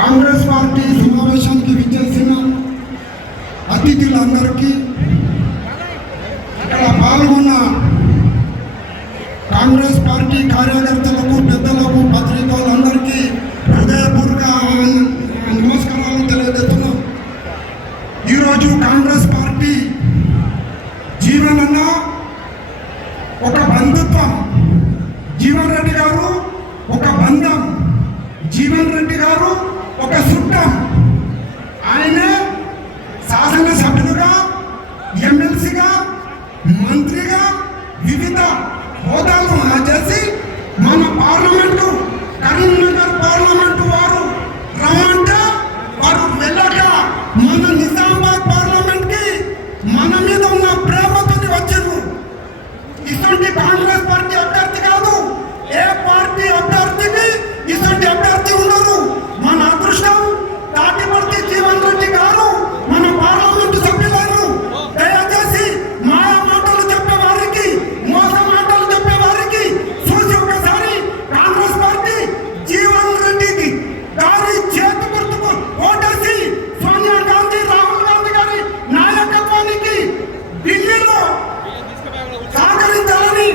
Congress party సమావేశానికి విచ్చేసిన అతిథులందరికీ, ఇక్కడ పాల్గొన్న కాంగ్రెస్ పార్టీ కార్యకర్తలకు, పెద్దలకు, పత్రికలందరికీ హృదయపూర్వక నమస్కారాలు తెలియజేస్తున్నాం. ఈరోజు కాంగ్రెస్ పార్టీ జీవనన్న ఒక బంధుత్వం, జీవన్ రెడ్డి గారు ఒక బంధం, జీవన్ రెడ్డి గారు ఒక చుట్టం. ఆయన శాసనసభ్యులుగా, ఎమ్మెల్సీగా, మంత్రిగా వివిధ హోదాలు చేసి మన పార్లమెంటు, కరీంనగర్ పార్లమెంటు వారు రమ్మంటే వారు వెళ్ళక మన నిజామాబాద్ పార్లమెంట్కి మన మీద ఉన్న ప్రేమతో వచ్చారు. ఇటువంటి కాంగ్రెస్ పార్టీ అభ్యర్థి కాదు, ఏ పార్టీ అభ్యర్థికి ఇటువంటి అభ్యర్థి ఉండదు. మన అదృష్టం తాటిపర్తి జీవన్ రెడ్డి గారు మన పార్లమెంటు సభ్యులను. దయచేసి మాయ మాటలు చెప్పే వారికి, మోస మాటలు చెప్పే వారికి చూసి ఒకసారి కాంగ్రెస్ పార్టీ జీవన్ రెడ్డికి గారి చేతి గుర్తుకు ఓటేసి సోనియా గాంధీ, రాహుల్ గాంధీ గారి నాయకత్వానికి ఢిల్లీలో సహకరించాలని